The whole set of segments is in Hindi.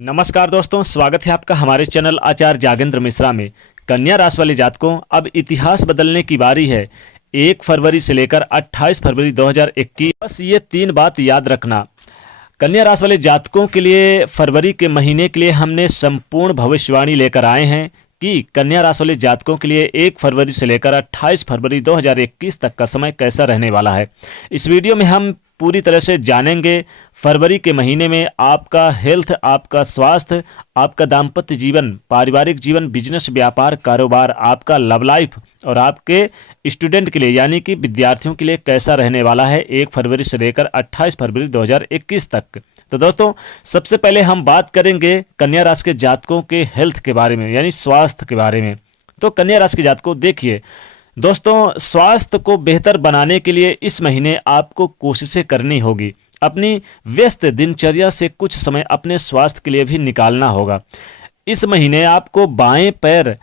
नमस्कार दोस्तों, स्वागत है आपका हमारे चैनल आचार्य जागेंद्र मिश्रा में। कन्या राशि वाले जातकों, अब इतिहास बदलने की बारी है। 1 फरवरी से लेकर 28 फरवरी 2021, बस ये 3 बात याद रखना। कन्या राशि वाले जातकों के लिए फरवरी के महीने के लिए हमने संपूर्ण भविष्यवाणी लेकर आए हैं कि कन्या राशि वाले जातकों के लिए 1 फरवरी से लेकर 28 फरवरी 2021 तक का समय कैसा रहने वाला है। इस वीडियो में हम पूरी तरह से जानेंगे फरवरी के महीने में आपका हेल्थ, आपका स्वास्थ्य, आपका दाम्पत्य जीवन, पारिवारिक जीवन, बिजनेस, व्यापार, कारोबार, आपका लव लाइफ और आपके स्टूडेंट के लिए यानी कि विद्यार्थियों के लिए कैसा रहने वाला है 1 फरवरी से लेकर 28 फरवरी 2021 तक। तो दोस्तों, सबसे पहले हम बात करेंगे कन्या राशि के जातकों के हेल्थ के बारे में यानी स्वास्थ्य के बारे में। तो कन्या राशि के जातकों, देखिए दोस्तों, स्वास्थ्य को बेहतर बनाने के लिए इस महीने आपको कोशिशें करनी होगी। अपनी व्यस्त दिनचर्या से कुछ समय अपने स्वास्थ्य के लिए भी निकालना होगा। इस महीने आपको बाएं पैर,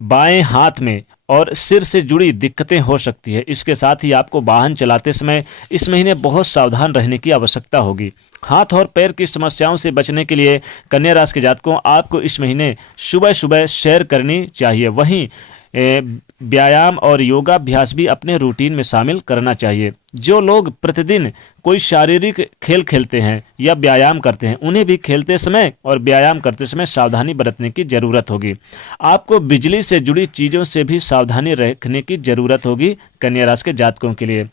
बाएं हाथ में और सिर से जुड़ी दिक्कतें हो सकती है। इसके साथ ही आपको वाहन चलाते समय इस महीने बहुत सावधान रहने की आवश्यकता होगी। हाथ और पैर की समस्याओं से बचने के लिए कन्या राशि के जातकों, आपको इस महीने सुबह सुबह सैर करनी चाहिए। वहीं व्यायाम और योगाभ्यास भी अपने रूटीन में शामिल करना चाहिए। जो लोग प्रतिदिन कोई शारीरिक खेल खेलते हैं या व्यायाम करते हैं, उन्हें भी खेलते समय और व्यायाम करते समय सावधानी बरतने की ज़रूरत होगी। आपको बिजली से जुड़ी चीज़ों से भी सावधानी रखने की ज़रूरत होगी कन्या राशि के जातकों के लिए।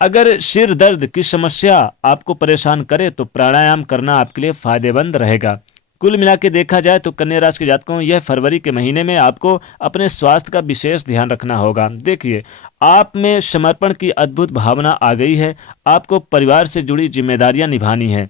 अगर सिर दर्द की समस्या आपको परेशान करे तो प्राणायाम करना आपके लिए फायदेमंद रहेगा। कुल मिला के देखा जाए तो कन्या राशि के जातकों, यह फरवरी के महीने में आपको अपने स्वास्थ्य का विशेष ध्यान रखना होगा। देखिए, आप में समर्पण की अद्भुत भावना आ गई है। आपको परिवार से जुड़ी जिम्मेदारियां निभानी है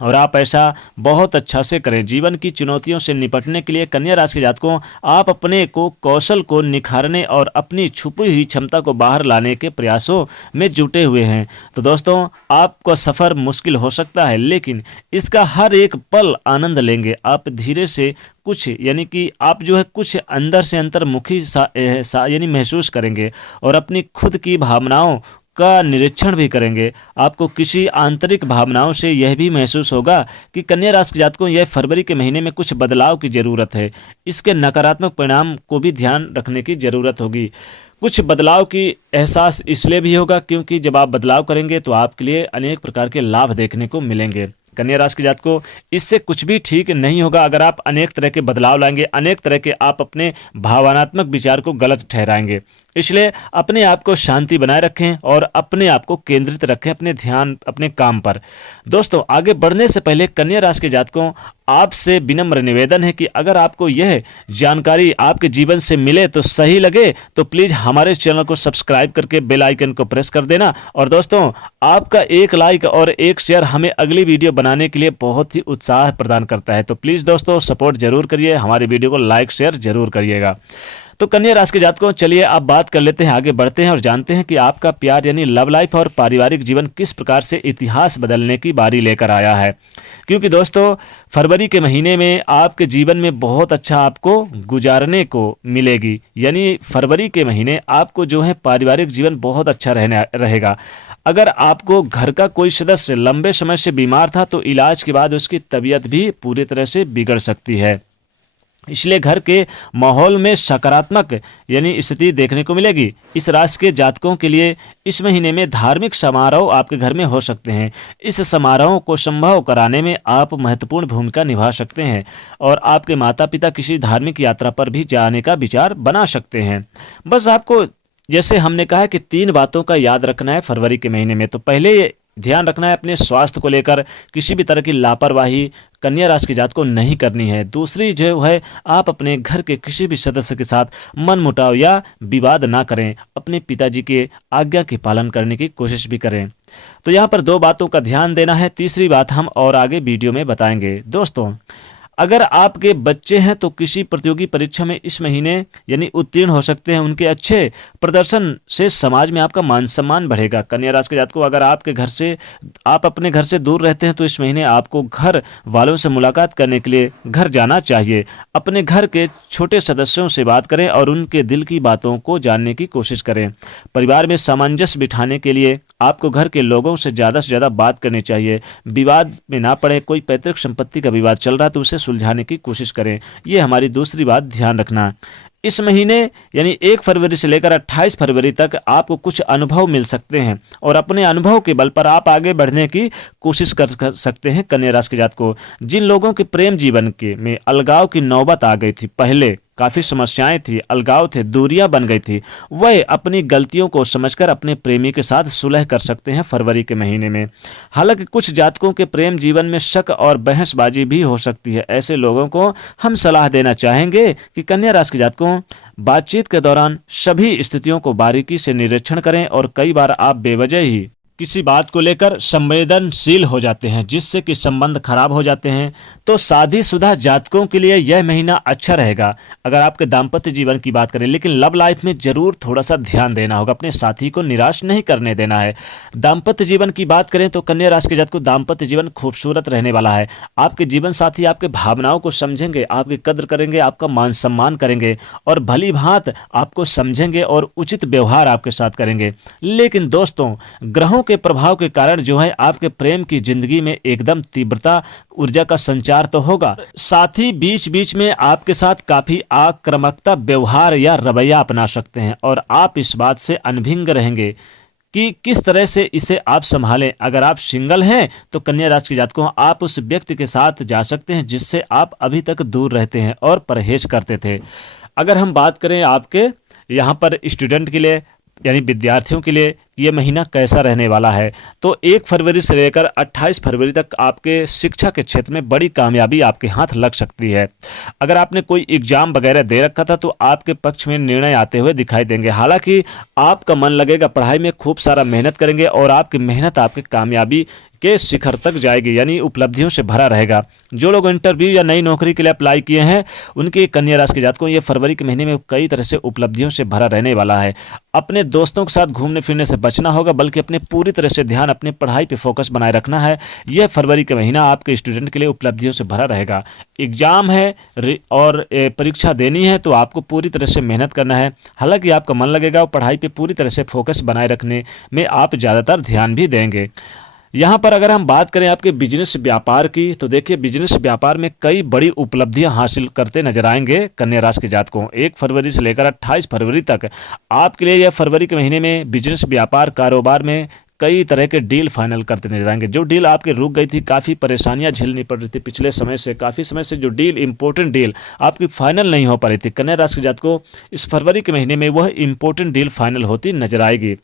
और आप ऐसा बहुत अच्छा से करें। जीवन की चुनौतियों से निपटने के लिए कन्या राशि के जातकों, आप अपने कौशल को निखारने और अपनी छुपी हुई क्षमता को बाहर लाने के प्रयासों में जुटे हुए हैं। तो दोस्तों, आपका सफ़र मुश्किल हो सकता है, लेकिन इसका हर एक पल आनंद लेंगे। आप धीरे से कुछ यानी कि आप जो है कुछ अंदर से अंतर्मुखी यानी महसूस करेंगे और अपनी खुद की भावनाओं का निरीक्षण भी करेंगे। आपको किसी आंतरिक भावनाओं से यह भी महसूस होगा कि कन्या राशि के जातकों, यह फरवरी के महीने में कुछ बदलाव की ज़रूरत है। इसके नकारात्मक परिणाम को भी ध्यान रखने की ज़रूरत होगी। कुछ बदलाव की एहसास इसलिए भी होगा क्योंकि जब आप बदलाव करेंगे तो आपके लिए अनेक प्रकार के लाभ देखने को मिलेंगे। कन्या राशि के जातकों, इससे कुछ भी ठीक नहीं होगा अगर आप अनेक तरह के बदलाव लाएंगे, अनेक तरह के आप अपने भावनात्मक विचार को गलत ठहराएंगे। इसलिए अपने आप को शांति बनाए रखें और अपने आप को केंद्रित रखें, अपने ध्यान अपने काम पर। दोस्तों, आगे बढ़ने से पहले कन्या राशि के जातकों, आपसे विनम्र निवेदन है कि अगर आपको यह जानकारी आपके जीवन से मिले तो सही लगे तो प्लीज़ हमारे चैनल को सब्सक्राइब करके बेल आइकन को प्रेस कर देना। और दोस्तों, आपका एक लाइक और एक शेयर हमें अगली वीडियो बनाने के लिए बहुत ही उत्साह प्रदान करता है। तो प्लीज़ दोस्तों, सपोर्ट जरूर करिए, हमारे वीडियो को लाइक शेयर जरूर करिएगा। तो कन्या राशि के जातकों, चलिए आप बात कर लेते हैं, आगे बढ़ते हैं और जानते हैं कि आपका प्यार यानी लव लाइफ और पारिवारिक जीवन किस प्रकार से इतिहास बदलने की बारी लेकर आया है। क्योंकि दोस्तों, फरवरी के महीने में आपके जीवन में बहुत अच्छा आपको गुजारने को मिलेगी। यानी फरवरी के महीने आपको जो है पारिवारिक जीवन बहुत अच्छा रहेगा। अगर आपको घर का कोई सदस्य लंबे समय से बीमार था तो इलाज के बाद उसकी तबीयत भी पूरी तरह से बिगड़ सकती है। इसलिए घर के माहौल में सकारात्मक यानी स्थिति देखने को मिलेगी। इस राशि के जातकों के लिए इस महीने में धार्मिक समारोह आपके घर में हो सकते हैं। इस समारोह को संभव कराने में आप महत्वपूर्ण भूमिका निभा सकते हैं और आपके माता पिता किसी धार्मिक यात्रा पर भी जाने का विचार बना सकते हैं। बस आपको, जैसे हमने कहा कि 3 बातों का याद रखना है फरवरी के महीने में। तो पहले ध्यान रखना है अपने स्वास्थ्य को लेकर किसी भी तरह की लापरवाही कन्या राशि के जातकों नहीं करनी है। दूसरी जो है, आप अपने घर के किसी भी सदस्य के साथ मनमुटाव या विवाद ना करें। अपने पिताजी के आज्ञा के पालन करने की कोशिश भी करें। तो यहाँ पर 2 बातों का ध्यान देना है। तीसरी बात हम और आगे वीडियो में बताएंगे। दोस्तों, अगर आपके बच्चे हैं तो किसी प्रतियोगी परीक्षा में इस महीने यानी उत्तीर्ण हो सकते हैं। उनके अच्छे प्रदर्शन से समाज में आपका मान सम्मान बढ़ेगा। कन्या राशि के जातकों, अगर आप अपने घर से दूर रहते हैं तो इस महीने आपको घर वालों से मुलाकात करने के लिए घर जाना चाहिए। अपने घर के छोटे सदस्यों से बात करें और उनके दिल की बातों को जानने की कोशिश करें। परिवार में सामंजस्य बिठाने के लिए आपको घर के लोगों से ज़्यादा बात करनी चाहिए। विवाद में ना पड़े, कोई पैतृक संपत्ति का विवाद चल रहा है तो उसे सुलझाने की कोशिश करें। ये हमारी दूसरी बात ध्यान रखना। इस महीने यानी 1 फरवरी से लेकर 28 फरवरी तक आपको कुछ अनुभव मिल सकते हैं और अपने अनुभव के बल पर आप आगे बढ़ने की कोशिश कर सकते हैं। कन्या राशि के जातकों, जिन लोगों के प्रेम जीवन के में अलगाव की नौबत आ गई थी, पहले काफ़ी समस्याएं थी, अलगाव थे, दूरियां बन गई थी, वह अपनी गलतियों को समझकर अपने प्रेमी के साथ सुलह कर सकते हैं फरवरी के महीने में। हालांकि कुछ जातकों के प्रेम जीवन में शक और बहसबाजी भी हो सकती है। ऐसे लोगों को हम सलाह देना चाहेंगे कि कन्या राशि के जातकों, बातचीत के दौरान सभी स्थितियों को बारीकी से निरीक्षण करें और कई बार आप बेवजह ही किसी बात को लेकर संवेदनशील हो जाते हैं, जिससे कि संबंध खराब हो जाते हैं। तो शादीशुदा जातकों के लिए यह महीना अच्छा रहेगा अगर आपके दाम्पत्य जीवन की बात करें, लेकिन लव लाइफ में जरूर थोड़ा सा ध्यान देना होगा, अपने साथी को निराश नहीं करने देना है। दाम्पत्य जीवन की बात करें तो कन्या राशि के जातकों, दाम्पत्य जीवन खूबसूरत रहने वाला है। आपके जीवन साथी आपके भावनाओं को समझेंगे, आपकी कद्र करेंगे, आपका मान सम्मान करेंगे और भली भांत आपको समझेंगे और उचित व्यवहार आपके साथ करेंगे। लेकिन दोस्तों, ग्रहों के प्रभाव के कारण जो है आपके प्रेम की जिंदगी में एकदम तीव्रता, ऊर्जा का संचार तो होगा, साथ ही बीच बीच में आपके साथ काफी आक्रामकता व्यवहार या रवैया अपना सकते हैं और आप इस बात से अनभिज्ञ रहेंगे कि किस तरह से इसे आप संभालें। अगर आप सिंगल हैं तो कन्या राशि के जातकों, आप उस व्यक्ति के साथ जा सकते हैं जिससे आप अभी तक दूर रहते हैं और परहेज करते थे। अगर हम बात करें आपके यहाँ पर स्टूडेंट के लिए यानी विद्यार्थियों के लिए ये महीना कैसा रहने वाला है, तो 1 फरवरी से लेकर 28 फरवरी तक आपके शिक्षा के क्षेत्र में बड़ी कामयाबी आपके हाथ लग सकती है। अगर आपने कोई एग्जाम वगैरह दे रखा था तो आपके पक्ष में निर्णय आते हुए दिखाई देंगे। हालांकि आपका मन लगेगा, पढ़ाई में खूब सारा मेहनत करेंगे और आपकी मेहनत आपकी कामयाबी के शिखर तक जाएगी, यानी उपलब्धियों से भरा रहेगा। जो लोग इंटरव्यू या नई नौकरी के लिए अप्लाई किए हैं, उनके कन्या राशि के जातकों, ये फरवरी के महीने में कई तरह से उपलब्धियों से भरा रहने वाला है। अपने दोस्तों के साथ घूमने फिरने से बचना होगा, बल्कि अपने पूरी तरह से ध्यान अपनी पढ़ाई पे फोकस बनाए रखना है। यह फरवरी का महीना आपके स्टूडेंट के लिए उपलब्धियों से भरा रहेगा। एग्जाम है और परीक्षा देनी है तो आपको पूरी तरह से मेहनत करना है। हालांकि आपका मन लगेगा और पढ़ाई पे पूरी तरह से फोकस बनाए रखने में आप ज़्यादातर ध्यान भी देंगे। यहाँ पर अगर हम बात करें आपके बिजनेस व्यापार की, तो देखिए बिजनेस व्यापार में कई बड़ी उपलब्धियां हासिल करते नजर आएंगे कन्या राशि के जातकों। 1 फरवरी से लेकर 28 फरवरी तक आपके लिए यह फरवरी के महीने में बिजनेस व्यापार कारोबार में कई तरह के डील फाइनल करते नजर आएंगे। जो डील आपके रुक गई थी, काफ़ी परेशानियां झेलनी पड़ रही थी पिछले समय से, काफ़ी समय से जो डील इंपॉर्टेंट डील आपकी फाइनल नहीं हो पा रही थी, कन्या राशि के जातकों इस फरवरी के महीने में वह इंपॉर्टेंट डील फाइनल होती नजर आएगी।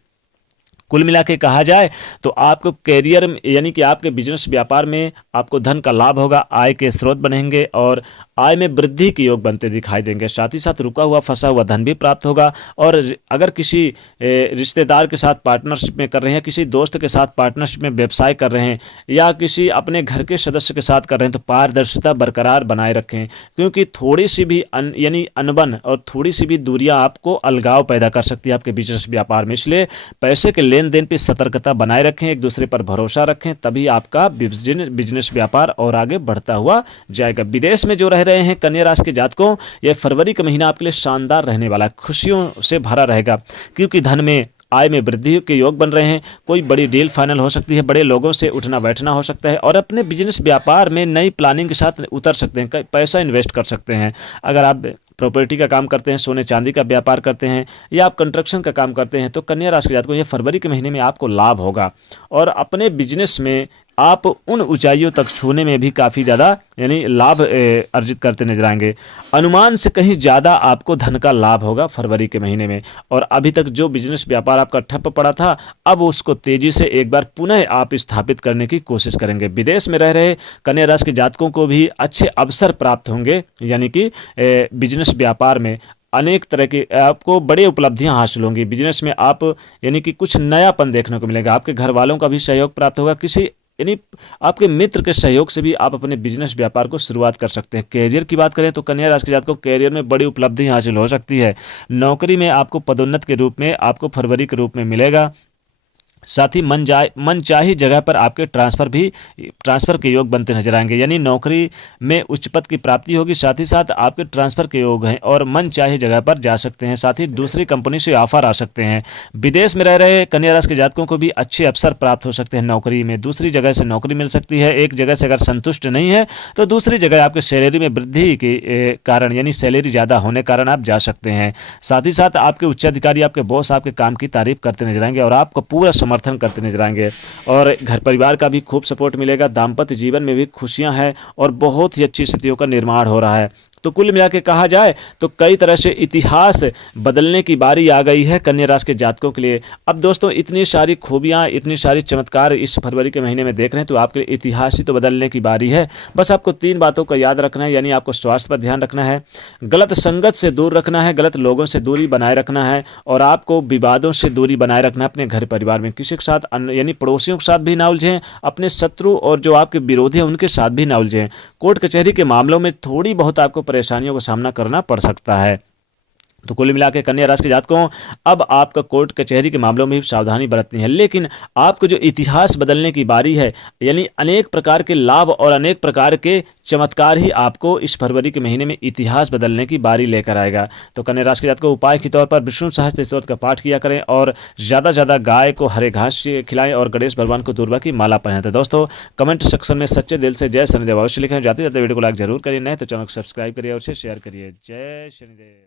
कुल मिला के कहा जाए तो आपको कैरियर यानी कि आपके बिजनेस व्यापार में आपको धन का लाभ होगा, आय के स्रोत बनेंगे और आय में वृद्धि के योग बनते दिखाई देंगे। साथ ही साथ रुका हुआ फंसा हुआ धन भी प्राप्त होगा। और अगर किसी रिश्तेदार के साथ पार्टनरशिप में कर रहे हैं, किसी दोस्त के साथ पार्टनरशिप में व्यवसाय कर रहे हैं या किसी अपने घर के सदस्य के साथ कर रहे हैं तो पारदर्शिता बरकरार बनाए रखें, क्योंकि थोड़ी सी भी यानी अनबन और थोड़ी सी भी दूरियां आपको अलगाव पैदा कर सकती है आपके बिजनेस व्यापार में। इसलिए पैसे के लेन देन पर सतर्कता बनाए रखें, एक दूसरे पर भरोसा रखें, तभी आपका बिजनेस व्यापार और आगे बढ़ता हुआ जाएगा। विदेश में जो रह रहे हैं कन्या राशि के जातकों, यह फरवरी का महीना आपके लिए शानदार रहने वाला है, खुशियों से भरा रहेगा, क्योंकि धन में आय में वृद्धि के योग बन रहे हैं। कोई बड़ी डील फाइनल हो सकती है, बड़े लोगों से उठना बैठना हो सकता है और अपने बिजनेस व्यापार में नई प्लानिंग के साथ उतर सकते हैं, पैसा इन्वेस्ट कर सकते हैं। अगर आप प्रॉपर्टी का काम करते हैं, सोने चांदी का व्यापार करते हैं या आप कंस्ट्रक्शन का काम करते हैं तो कन्या राशि के जातकों ये फरवरी के महीने में आपको लाभ होगा और अपने बिजनेस में आप उन ऊंचाइयों तक छूने में भी काफ़ी ज़्यादा यानी लाभ अर्जित करते नजर आएंगे। अनुमान से कहीं ज़्यादा आपको धन का लाभ होगा फरवरी के महीने में। और अभी तक जो बिजनेस व्यापार आपका ठप्प पड़ा था, अब उसको तेज़ी से एक बार पुनः आप स्थापित करने की कोशिश करेंगे। विदेश में रह रहे कन्या राशि के जातकों को भी अच्छे अवसर प्राप्त होंगे, यानी कि बिजनेस व्यापार में अनेक तरह की आपको बड़ी उपलब्धियां हासिल होंगी। बिजनेस में आप यानी कि कुछ नयापन देखने को मिलेगा। आपके घर वालों का भी सहयोग प्राप्त होगा, किसी यानी आपके मित्र के सहयोग से भी आप अपने बिजनेस व्यापार को शुरुआत कर सकते हैं। कैरियर की बात करें तो कन्या राशि के जातकों को कैरियर में बड़ी उपलब्धि हासिल हो सकती है। नौकरी में आपको पदोन्नत के रूप में आपको फरवरी के रूप में मिलेगा। साथ ही मनचाही जगह पर आपके ट्रांसफर के योग बनते नजर आएंगे, यानी नौकरी में उच्च पद की प्राप्ति होगी। साथ ही साथ आपके ट्रांसफर के योग हैं और मनचाही जगह पर जा सकते हैं। साथ ही दूसरी कंपनी से ऑफर आ सकते हैं। विदेश में रह रहे कन्या राशि के जातकों को भी अच्छे अवसर प्राप्त हो सकते हैं। नौकरी में दूसरी जगह से नौकरी मिल सकती है। एक जगह से अगर संतुष्ट नहीं है तो दूसरी जगह आपके सैलरी में वृद्धि के कारण, यानी सैलरी ज़्यादा होने के कारण आप जा सकते हैं। साथ ही साथ आपके उच्चाधिकारी, आपके बॉस आपके काम की तारीफ करते नजर आएंगे और आपको पूरा समर्थन करते नजर आएंगे। और घर परिवार का भी खूब सपोर्ट मिलेगा। दाम्पत्य जीवन में भी खुशियां हैं और बहुत ही अच्छी स्थितियों का निर्माण हो रहा है। तो कुल मिला के कहा जाए तो कई तरह से इतिहास बदलने की बारी आ गई है कन्या राशि के जातकों के लिए। अब दोस्तों इतनी सारी खूबियां, इतनी सारी चमत्कार इस फरवरी के महीने में देख रहे हैं, तो आपके लिए इतिहास ही तो बदलने की बारी है। बस आपको 3 बातों का याद रखना है, यानी आपको स्वास्थ्य पर ध्यान रखना है, गलत संगत से दूर रखना है, गलत लोगों से दूरी बनाए रखना है, और आपको विवादों से दूरी बनाए रखना है। अपने घर परिवार में किसी के साथ यानी पड़ोसियों के साथ भी ना उलझें, अपने शत्रु और जो आपके विरोधी हैं उनके साथ भी ना उलझें। कोर्ट कचहरी के मामलों में थोड़ी बहुत आपको परेशानियों का सामना करना पड़ सकता है। तो कुल मिला के कन्या राशि के जातकों, अब आपका कोर्ट कचहरी के मामलों में भी सावधानी बरतनी है, लेकिन आपको जो इतिहास बदलने की बारी है, यानी अनेक प्रकार के लाभ और अनेक प्रकार के चमत्कार ही आपको इस फरवरी के महीने में इतिहास बदलने की बारी लेकर आएगा। तो कन्या राशि के जातकों, उपाय के तौर पर विष्णु सहस्त्र स्तोत्र का पाठ किया करें और ज़्यादा से ज़्यादा गाय को हरे घास खिलाएं और गणेश भगवान को दूर्वा की माला पहनें। तो दोस्तों कमेंट सेक्शन में सच्चे दिल से जय शनिदेव अवश्य लिखें। जाते जाते वीडियो को लाइक जरूर करिए, नहीं तो चैनल को सब्सक्राइब करिए और शेयर करिए। जय शनिदेव।